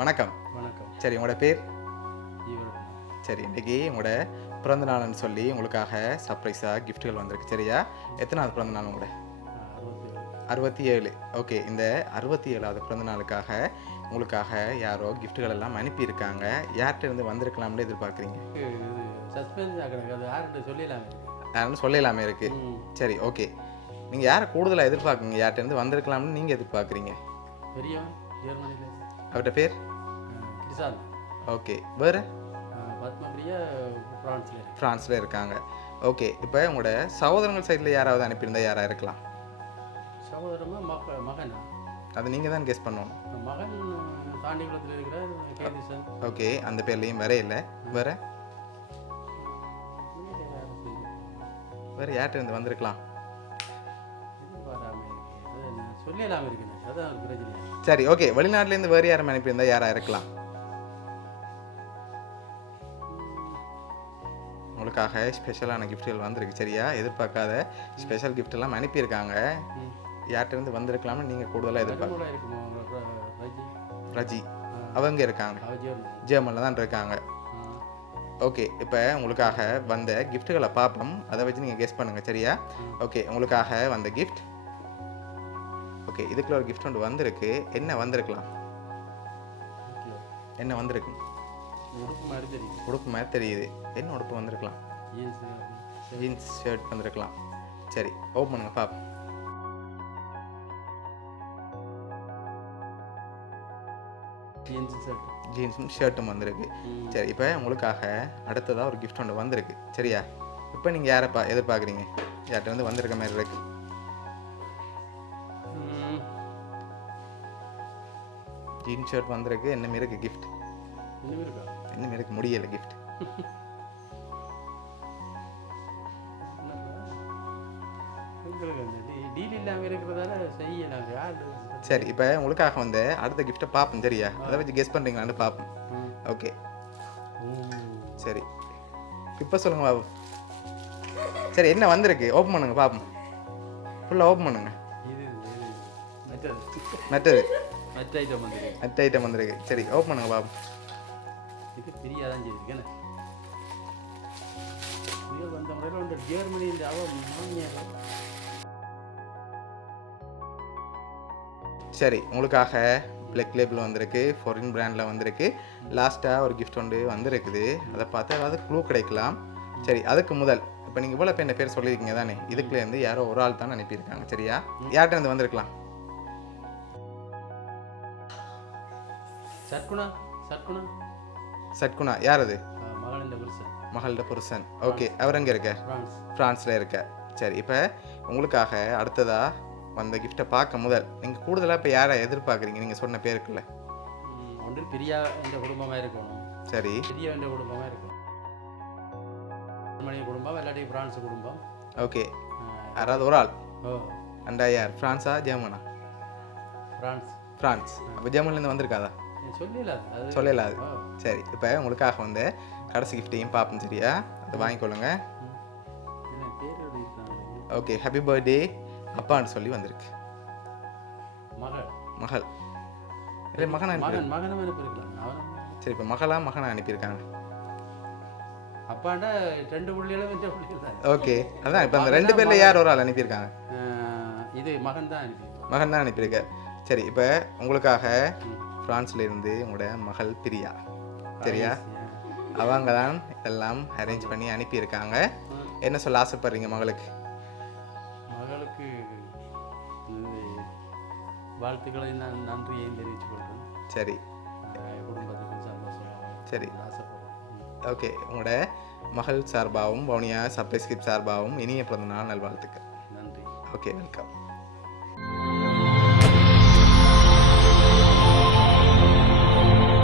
வணக்கம். வணக்கம். சரி, உங்களோட பேர்? ஜீவரத்னம். சரி, இன்னைக்கு உங்களோட பிறந்த நாள்னு சொல்லி உங்களுக்காக சர்ப்ரைஸாக கிஃப்ட்டுகள் வந்திருக்கு. சரியா? எத்தனாவது பிறந்த நாள் உங்களோட? 67. 67. ஓகே. இந்த 67வது பிறந்த நாளுக்காக உங்களுக்காக யாரோ கிஃப்ட்டுகள் எல்லாம் அனுப்பியிருக்காங்க. யார்கிட்ட இருந்து வந்திருக்கலாம்னு எதிர்பார்க்குறீங்க? இது சஸ்பென்ஸ் ஆகணும். அது யார்கிட்ட சொல்லலாமே. யாருன்னு சொல்லலாமே இருக்கு. சரி, ஓகே. நீங்கள் யாரை கூடுதலாக எதிர்பார்க்குறீங்க? யார்கிட்ட இருந்து வந்திருக்கலாம்னு நீங்கள் எதிர்பார்க்குறீங்க? பெரியவன் ஜெர்மனியில். அவர்கிட்ட பேர்? கிருஷாந்த். ஓகே. வேறு? பத்மபிரியா ஃப்ரான்ஸில். ஃப்ரான்ஸில் இருக்காங்க. ஓகே. இப்போ உங்களோட சகோதரங்கள் சைடில் யாராவது அனுப்பியிருந்தா யாராக இருக்கலாம்? சகோதரமா மகனா? அது நீங்கள் தான் கெஸ் பண்ணணும். மகன் தாண்டிக்குளத்தில் இருக்கிற கேதிசன். ஓகே. அந்த பேர்லேயும் வேற இல்லை. வேறு வேறு யார்கிட்ட இருந்து வந்திருக்கலாம்? சொல்லலாமே இருக்குண்ணே. அதான் ஒரு பிரச்சனை. சரி, ஓகே. வெளிநாட்டிலேருந்து வேறு யாரும் அனுப்பியிருந்தா யாராக இருக்கலாம்? உங்களுக்காக ஸ்பெஷலான கிஃப்ட்கள் வந்திருக்கு. சரியா? எதிர்பார்க்காத ஸ்பெஷல் கிஃப்ட் எல்லாம் அனுப்பியிருக்காங்க. யார்கிட்ட இருந்து வந்திருக்கலாம்னு நீங்கள் கூடுதலாக எதிர்பார்க்க? ரஜி அவங்க இருக்காங்க. ஜெர்மனில் தான் இருக்காங்க. ஓகே. இப்போ உங்களுக்காக வந்த கிஃப்ட்டுகளை பார்ப்போம். அதை வச்சு நீங்கள் கெஸ் பண்ணுங்கள். சரியா? ஓகே. உங்களுக்காக வந்த கிஃப்ட். ஓகே. இதுக்குள்ள ஒரு கிஃப்ட் ஒன்று வந்திருக்கு. என்ன வந்திருக்கலாம்? என்ன வந்திருக்கு? உடுப்பு மாதிரி தெரியுது. என்ன உடுப்பு வந்திருக்கலாம்? ஜீன்ஸ் ஷர்ட் வந்திருக்கலாம். சரி, ஓப்பன் பண்ணுங்க பாப்போம். ஜீன்ஸும் ஷர்ட்டும் வந்திருக்கு. சரி, இப்போ உங்களுக்காக அடுத்ததாக ஒரு கிஃப்ட் ஒன்று வந்திருக்கு. சரியா? இப்போ நீங்கள் யாரை எதிர்பார்க்குறீங்க? யார்கிட்ட வந்து வந்திருக்க மாதிரி இருக்கு? ஜீன்ஸ் ஷர்ட் வந்திருக்கு. என்ன இருக்கு கிஃப்ட்? என்ன இருக்கு? முடியல கிஃப்ட். சரி, இப்போ உங்களுக்காக வந்து அடுத்த கிஃப்ட்டை பார்ப்போம். சரியா? அதை வச்சு கெஸ் பண்ணுறீங்களான்னு பார்ப்போம். ஓகே. சரி, இப்போ சொல்லுங்க பாபு. சரி, என்ன வந்திருக்கு? ஓப்பன் பண்ணுங்க பார்ப்போம். ஃபுல்லாக ஓப்பன் பண்ணுங்க. மெட்டது மற்ற ஐட்டம் வந்திருக்கு. சரி, ஓப்பன் பண்ணுங்க பாபு. இது பெரியாதான் செய்திருக்கேன். வந்த முறையில் வந்து ஜெர்மனி இந்த சரி, உங்களுக்காக பிளாக் லேபிள் வந்திருக்கு. ஃபாரின் பிராண்டில் வந்திருக்கு. லாஸ்ட்டாக ஒரு கிஃப்ட் ஒன்று வந்திருக்குது. அதை பார்த்தா ஏதாவது க்ளூ கிடைக்கலாம். சரி, அதுக்கு முதல் இப்போ நீங்கள் இவ்வளோ என்ன பேர் சொல்லியிருக்கீங்க தானே? இதுக்குலேருந்து யாரோ ஒரு ஆள் தான் அனுப்பியிருக்காங்க. சரியா? யார்கிட்ட இருந்து வந்திருக்கலாம்? சட்குணா. யார் அது? மகளோட புருஷன். ஓகே. அவர் எங்கே இருக்க? ஃப்ரான்ஸில் இருக்க. சரி, இப்போ உங்களுக்காக அடுத்ததாக வந்த கிஃப்ட்டை பார்க்க முதல் நீங்கள் கூடுதலாக இப்போ யாரை எதிர்பார்க்குறீங்க? நீங்கள் சொன்ன பேருக்குல்ல ஒன்று பிரியா என்ற குடும்பமாக இருக்கணும். சரி, பிரியா என்ற குடும்பமாக இருக்கும். ஜெர்மனி குடும்பம் இல்லாட்டி ஃப்ரான்ஸ் குடும்பம். ஓகே. யாராவது ஒரு ஆள். அண்டா யார்? ஃப்ரான்ஸா ஜெர்மனா? ஃப்ரான்ஸ். அப்போ ஜெர்மனிலேருந்து வந்திருக்காதா? சொல்லலாது. சரி, இப்போ உங்களுக்காக வந்து கடைசி கிஃப்ட்டையும் பார்ப்போம். சரியா? அதை வாங்கிக்கொள்ளுங்க. ஓகே. ஹாப்பி பர்த்டே அப்பான்னு சொல்லி வந்திருக்கு. மகள் இல்லை மகனை அனுப்பியிருக்கலாம். சரி, இப்போ மகனை அனுப்பியிருக்காங்க. அப்பாண்டா 2 புள்ளிகளும் ஓகே. அதான் இப்போ அந்த 2 பேரில் யார் ஒரு ஆள் அனுப்பியிருக்காங்க? இது மகன் தான் அனுப்பியிருக்கார். சரி, இப்போ உங்களுக்காக ஃப்ரான்ஸ்லேருந்து உங்களோட மகள் பிரியா. சரியா? அவங்க தான் இதெல்லாம் அரேஞ்ச் பண்ணி அனுப்பியிருக்காங்க. என்ன சொல்ல ஆசைப்படுறீங்க மகளுக்கு? வாழ்த்துக்களை நான் நன்றியையும் தெரிவித்துக் கொள்கிறேன். சரி, குடும்பத்துக்கும் சந்தோஷமாக. சரி, ஓகே. உங்களோட மகள் சார்பாகவும் வவுனியா சர்ப்ரைஸ் கிஃப்ட் சார்பாகவும் இனிய பிறந்த நாள் நல்வாழ்த்துக்கள். நன்றி. Okay, welcome.